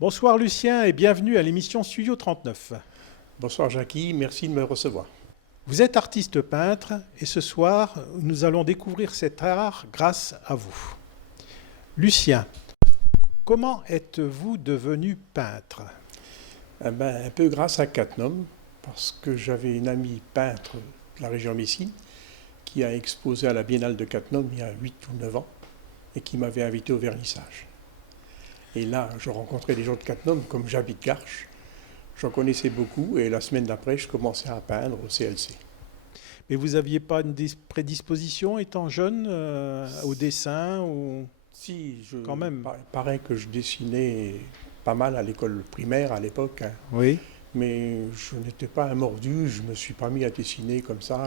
Bonsoir Lucien et bienvenue à l'émission Studio 39. Bonsoir Jackie, merci de me recevoir. Vous êtes artiste peintre et ce soir, nous allons découvrir cet art grâce à vous. Lucien, comment êtes-vous devenu peintre? Un peu grâce à Cattenom, parce que j'avais une amie peintre de la région Messine qui a exposé à la Biennale de Cattenom il y a 8 ou 9 ans et qui m'avait invité au vernissage. Et là, je rencontrais des gens de Cattenom, comme j'habite Garches. J'en connaissais beaucoup et la semaine d'après, je commençais à peindre au CLC. Mais vous n'aviez pas une prédisposition étant jeune au dessin ou... Si, Quand même. Paraît que je dessinais pas mal à l'école primaire à l'époque, hein. Oui. Mais je n'étais pas un mordu, je ne me suis pas mis à dessiner comme ça.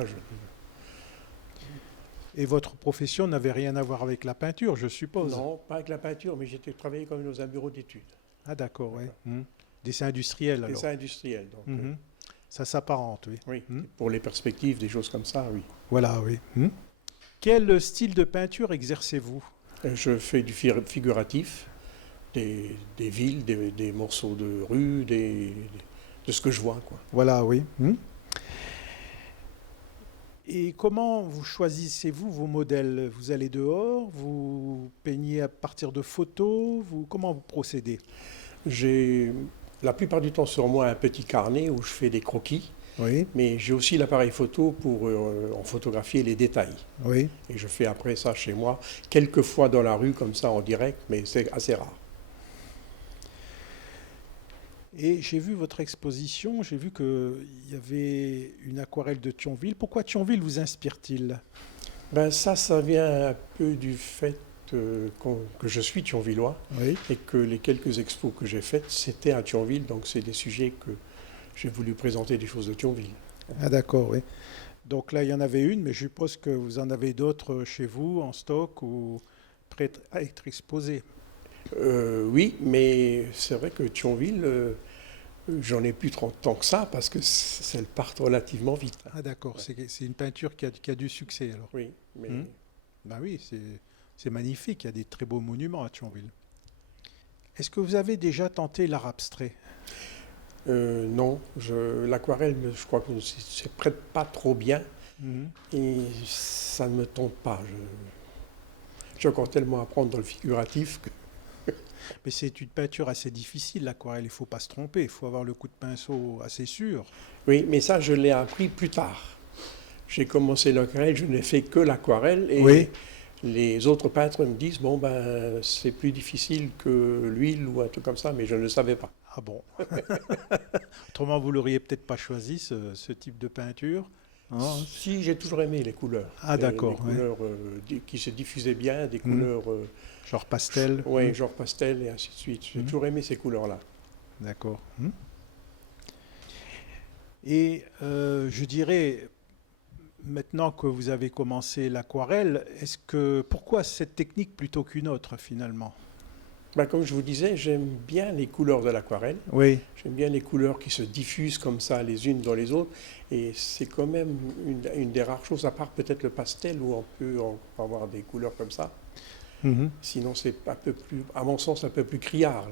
Et votre profession n'avait rien à voir avec la peinture, je suppose? Non, pas avec la peinture, mais j'étais travaillé comme dans un bureau d'études. Ah d'accord, oui. Dessin industriel alors. Dessin industriel, donc. Ça s'apparente, oui. Oui, pour les perspectives, des choses comme ça, oui. Voilà, oui. Quel style de peinture exercez-vous? Je fais du figuratif, des villes, des morceaux de rue, de ce que je vois, quoi. Voilà, oui. Et comment vous choisissez-vous vos modèles? Vous allez dehors, vous peignez à partir de photos, comment vous procédez? J'ai la plupart du temps sur moi un petit carnet où je fais des croquis, Oui, mais j'ai aussi l'appareil photo pour en photographier les détails. oui. Et je fais après ça chez moi, quelques fois dans la rue comme ça en direct, mais c'est assez rare. Et j'ai vu votre exposition, j'ai vu qu'il y avait une aquarelle de Thionville. Pourquoi Thionville vous inspire-t-il? Ça vient un peu du fait que je suis thionvillois Oui. et que les quelques expos que j'ai faites, c'était à Thionville, donc c'est des sujets que j'ai voulu présenter des choses de Thionville. Ah d'accord, oui. Donc là, il y en avait une, mais je suppose que vous en avez d'autres chez vous, en stock ou prêtes à être exposées. Oui, mais c'est vrai que Thionville, j'en ai plus 30 ans que ça parce que elles partent relativement vite. Ah d'accord, Ouais. c'est une peinture qui a du succès alors. Oui, mais Ben oui, c'est magnifique, il y a des très beaux monuments à Thionville. Est-ce que vous avez déjà tenté l'art abstrait? non, l'aquarelle, je crois que c'est prête pas trop bien Mhm. et ça ne me tente pas. J'ai encore tellement à apprendre dans le figuratif que... Mais c'est une peinture assez difficile, l'aquarelle, il ne faut pas se tromper, il faut avoir le coup de pinceau assez sûr. Oui, mais ça, je l'ai appris plus tard. J'ai commencé l'aquarelle, je n'ai fait que l'aquarelle et Oui. les autres peintres me disent, bon, c'est plus difficile que l'huile ou un truc comme ça, mais je ne le savais pas. Ah bon. Autrement, vous l'auriez peut-être pas choisi, ce type de peinture. Hein. Si, j'ai toujours aimé les couleurs. Ah Les d'accord, oui. couleurs qui se diffusaient bien, des Mhm. couleurs Genre pastel. ouais, genre pastel et ainsi de suite. J'ai toujours aimé ces couleurs-là. D'accord. Et je dirais, maintenant que vous avez commencé l'aquarelle, pourquoi cette technique plutôt qu'une autre finalement? Comme je vous disais, j'aime bien les couleurs de l'aquarelle. Oui, J'aime bien les couleurs qui se diffusent comme ça les unes dans les autres. Et c'est quand même une des rares choses, à part peut-être le pastel, où on peut avoir des couleurs comme ça. mhm, Sinon, c'est un peu plus, à mon sens, un peu plus criard,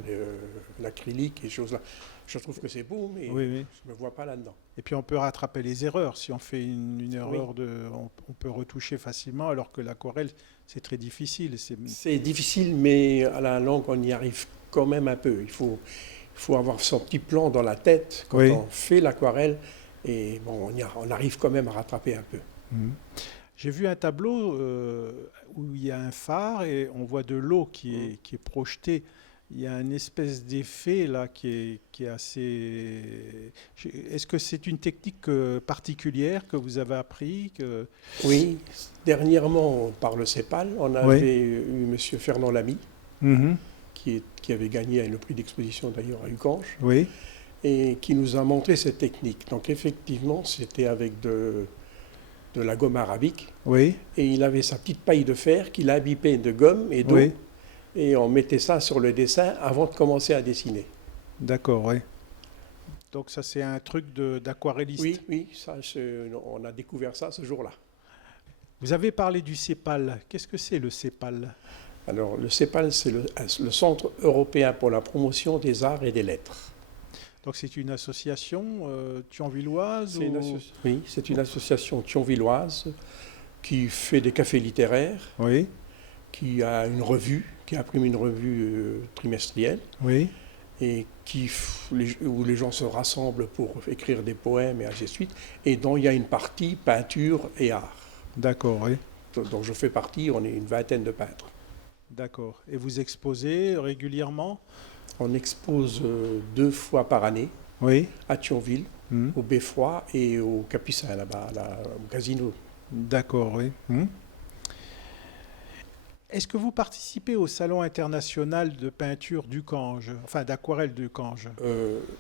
l'acrylique et ces choses-là. Je trouve que c'est beau, mais oui, oui. je ne me vois pas là-dedans. Et puis on peut rattraper les erreurs. Si on fait une erreur, Oui. on peut retoucher facilement, alors que l'aquarelle, c'est très difficile. C'est difficile, mais à la longue, on y arrive quand même un peu. Il faut avoir son petit plan dans la tête quand Oui. on fait l'aquarelle. Et bon, on arrive quand même à rattraper un peu. Mhm. J'ai vu un tableau où il y a un phare et on voit de l'eau qui est projetée. Il y a une espèce d'effet là qui est assez... Est-ce que c'est une technique particulière que vous avez appris Oui, dernièrement, par le CEPAL, on Oui. avait eu M. Fernand Lamy, Mhm. qui avait gagné le prix d'exposition d'ailleurs à Ucange, Oui. et qui nous a montré cette technique. Donc effectivement, c'était avec de la gomme arabique, Oui. et il avait sa petite paille de fer qu'il imbibait de gomme et d'eau, Oui. et on mettait ça sur le dessin avant de commencer à dessiner. D'accord, oui. Donc ça c'est un truc d'aquarelliste. Oui, oui, on a découvert ça ce jour-là. Vous avez parlé du sépal. Qu'est-ce que c'est le sépal? Alors, le CEPAL, c'est le Centre européen pour la promotion des arts et des lettres. Donc c'est une association thionvilloise Oui, c'est une association thionvilloise qui fait des cafés littéraires, Oui, qui a une revue, qui imprime une revue trimestrielle, oui, et où les gens se rassemblent pour écrire des poèmes et ainsi de suite, et dont il y a une partie peinture et art. d'accord, oui, Dont je fais partie, on est une vingtaine de peintres. d'accord. Et vous exposez régulièrement? On expose 2 fois par année Oui. à Thionville, Mhm. au Beffroi et au Capucin, là-bas, au casino. D'accord, oui. Est-ce que vous participez au Salon international de peinture du Cange, enfin d'aquarelle du Cange?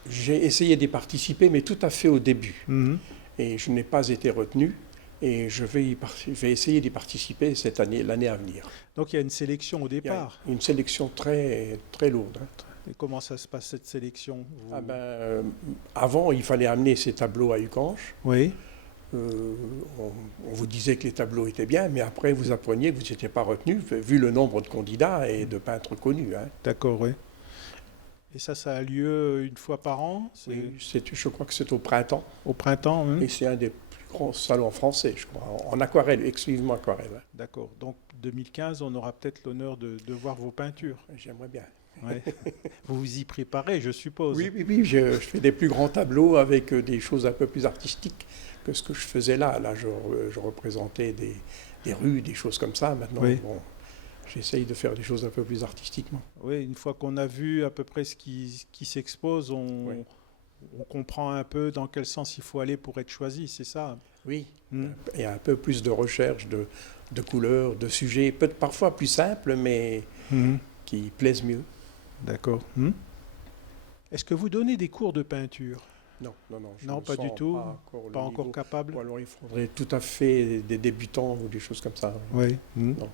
J'ai essayé d'y participer, mais tout à fait au début. Mhm. Et je n'ai pas été retenu. Et je vais essayer d'y participer cette année, l'année à venir. Donc il y a une sélection au Il y a départ. une sélection très, très lourde. Hein. Et comment ça se passe cette sélection? Ah ben, avant, il fallait amener ces tableaux à Ucange. Oui, On vous disait que les tableaux étaient bien, mais après, vous appreniez que vous n'étiez pas retenu, vu le nombre de candidats et de peintres connus. Hein. d'accord, oui. Et ça a lieu une fois par an? Oui, je crois que c'est au printemps. Au printemps, hein? Et c'est un des plus grands salons français, je crois, en aquarelle, exclusivement aquarelle. Hein. D'accord. Donc 2015, on aura peut-être l'honneur de voir vos peintures. J'aimerais bien. Ouais. Vous vous y préparez, je suppose. Oui, oui, oui, je fais des plus grands tableaux avec des choses un peu plus artistiques que ce que je faisais là. Là, je représentais des rues, des choses comme ça. Maintenant, Oui. bon, j'essaye de faire des choses un peu plus artistiquement. Oui, une fois qu'on a vu à peu près ce qui s'expose, Oui. on comprend un peu dans quel sens il faut aller pour être choisi, c'est ça? Oui, Hmm. il y a un peu plus de recherche, de couleurs, de sujets, parfois plus simples, mais Mhm. qui plaisent mieux. D'accord. Est-ce que vous donnez des cours de peinture? Non, non, non. Je Non, ne pas du sens tout. Pas encore le Pas encore niveau. capable? Ou alors il faudrait tout à fait des débutants ou des choses comme ça. Oui. Non.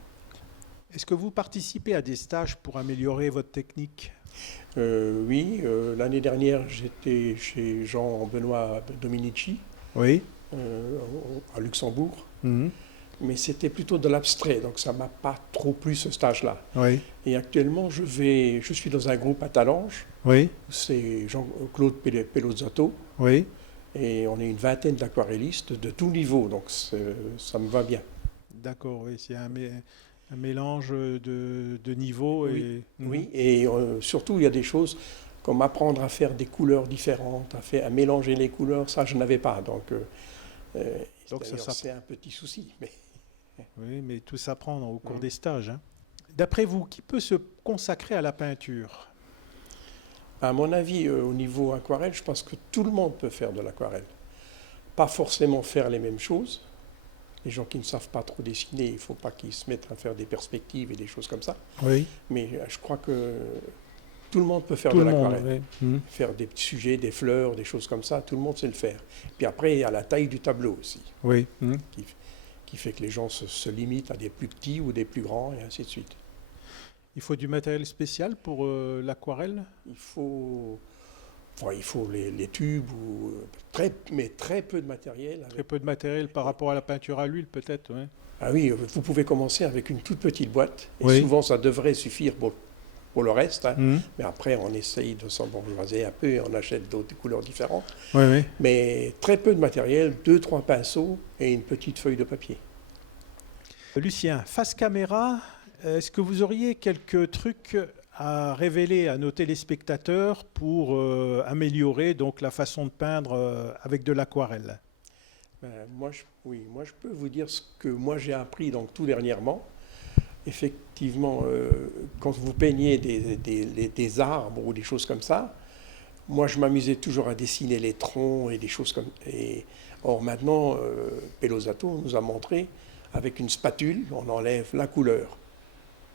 Est-ce que vous participez à des stages pour améliorer votre technique? Oui, l'année dernière, j'étais chez Jean-Benoît Dominici Oui. à Luxembourg, Mhm. mais c'était plutôt de l'abstrait, donc ça ne m'a pas trop plu ce stage-là. Oui. Et actuellement, je suis dans un groupe à Talange, Oui. c'est Jean-Claude Pelozzato, Oui. et on est une vingtaine d'aquarellistes de tout niveau, donc ça me va bien. D'accord, oui. C'est un mélange de niveaux Oui, et. oui, et surtout, il y a des choses comme apprendre à faire des couleurs différentes, à mélanger les couleurs, ça, je n'avais pas, donc Donc ça d'ailleurs, s'apprend. c'est un petit souci. Mais Oui, mais tout s'apprend au cours Mhm. des stages, hein. D'après vous, qui peut se consacrer à la peinture? à mon avis, au niveau aquarelle, je pense que tout le monde peut faire de l'aquarelle. Pas forcément faire les mêmes choses. Les gens qui ne savent pas trop dessiner, il ne faut pas qu'ils se mettent à faire des perspectives et des choses comme ça. Oui. Mais je crois que tout le monde peut faire Tout de le monde, l'aquarelle. oui. Faire des petits sujets, des fleurs, des choses comme ça, tout le monde sait le faire. Puis après, il y a la taille du tableau aussi, Oui. qui fait que les gens se limitent à des plus petits ou des plus grands, et ainsi de suite. Il faut du matériel spécial pour l'aquarelle? Il faut les tubes, mais très peu de matériel. Très peu de matériel par rapport à la peinture à l'huile, peut-être, oui. Ah oui, vous pouvez commencer avec une toute petite boîte, et Oui. souvent ça devrait suffire pour le reste. Hein. Mhm. Mais après, on essaye de s'embourgeoiser un peu et on achète d'autres couleurs différentes. Oui, oui. Mais très peu de matériel, 2-3 pinceaux et une petite feuille de papier. Lucien, face caméra, est-ce que vous auriez quelques trucs à révéler à nos téléspectateurs pour améliorer donc la façon de peindre avec de l'aquarelle? Moi, je peux vous dire ce que moi j'ai appris donc tout dernièrement. Effectivement, quand vous peignez des arbres ou des choses comme ça, moi je m'amusais toujours à dessiner les troncs et des choses comme. Or maintenant, Pelozzato nous a montré avec une spatule, on enlève la couleur.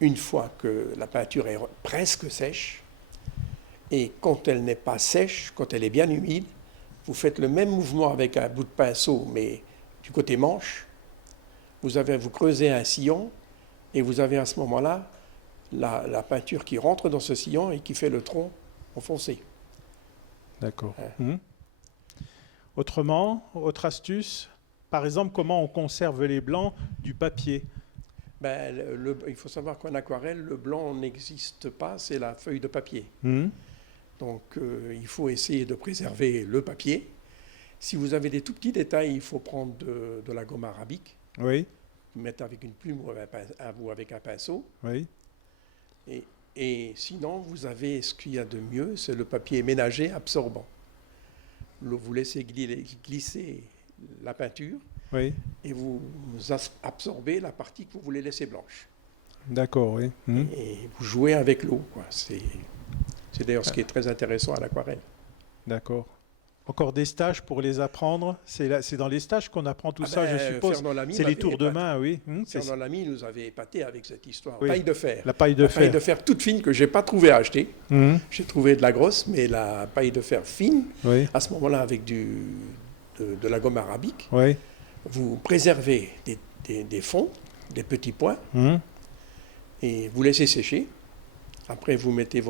Une fois que la peinture est presque sèche, et quand elle n'est pas sèche, quand elle est bien humide, vous faites le même mouvement avec un bout de pinceau, mais du côté manche. Vous creusez un sillon, et vous avez à ce moment-là la peinture qui rentre dans ce sillon et qui fait le tronc enfoncé. D'accord. Autrement, autre astuce, par exemple, comment on conserve les blancs du papier? Ben, il faut savoir qu'en aquarelle, le blanc n'existe pas, c'est la feuille de papier. Mhm. Donc il faut essayer de préserver le papier. Si vous avez des tout petits détails, il faut prendre de la gomme arabique, Oui, mettre avec une plume ou avec un pinceau. oui, Et sinon, vous avez ce qu'il y a de mieux, c'est le papier ménager absorbant. Vous laissez glisser la peinture oui. et vous absorbez la partie que vous voulez laisser blanche. D'accord, oui. Mhm. Et vous jouez avec l'eau, quoi. C'est d'ailleurs ce qui est très intéressant à l'aquarelle. D'accord. Encore des stages pour les apprendre? C'est dans les stages qu'on apprend tout ça, je suppose. Fernand Lamy C'est les m'avait tours de épaté. main, oui. Fernand Lamy nous avait épaté avec cette histoire. Oui. Paille de fer. La paille de La paille fer. de fer toute fine que je n'ai pas trouvé à acheter. Mhm. J'ai trouvé de la grosse, mais la paille de fer fine, Oui, à ce moment-là, avec de la gomme arabique, oui. vous préservez des fonds, des petits points, Mhm. et vous laissez sécher. Après, vous mettez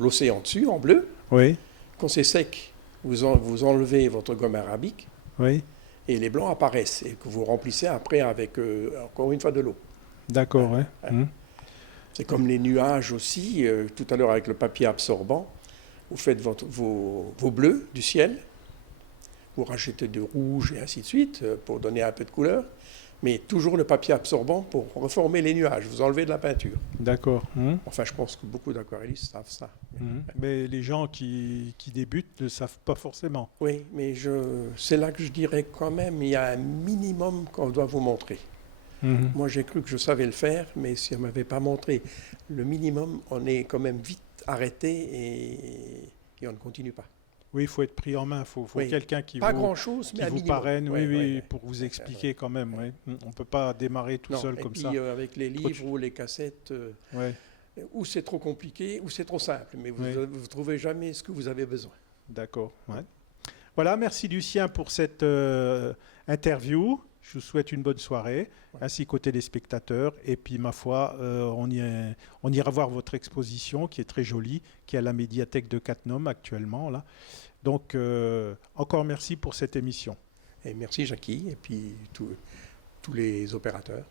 l'océan dessus, en bleu. Oui, Quand c'est sec, vous enlevez votre gomme arabique, oui. et les blancs apparaissent, et que vous remplissez après avec, encore une fois, de l'eau. D'accord, oui. Mhm. C'est comme les nuages aussi, tout à l'heure avec le papier absorbant, vous faites vos bleus du ciel, vous rajoutez du rouge et ainsi de suite pour donner un peu de couleur, mais toujours le papier absorbant pour reformer les nuages, vous enlevez de la peinture. D'accord. Mhm. Enfin, je pense que beaucoup d'aquarellistes savent ça. Mhm. Mais les gens qui débutent ne savent pas forcément. Oui, mais c'est là que je dirais quand même, il y a un minimum qu'on doit vous montrer. Mhm. Moi, j'ai cru que je savais le faire, mais si on ne m'avait pas montré le minimum, on est quand même vite arrêté et on ne continue pas. Oui, il faut être pris en main. Il faut Oui. quelqu'un qui Pas vous, grand-chose, mais un vous minimum. parraine, Ouais, oui, ouais, oui, ouais. pour vous expliquer quand même. Oui. On ne peut pas démarrer tout Non, seul et comme puis, ça. avec les livres ou les cassettes, Ouais. ou c'est trop compliqué, ou c'est trop simple, mais vous Oui. ne trouvez jamais ce que vous avez besoin. D'accord. Ouais. Voilà, merci Lucien pour cette interview. Je vous souhaite une bonne soirée, ainsi qu'aux téléspectateurs. Et puis, ma foi, on ira voir votre exposition qui est très jolie, qui est à la médiathèque de Cattenom actuellement. Là. Donc, encore merci pour cette émission. Et merci Jackie, et puis tous les opérateurs.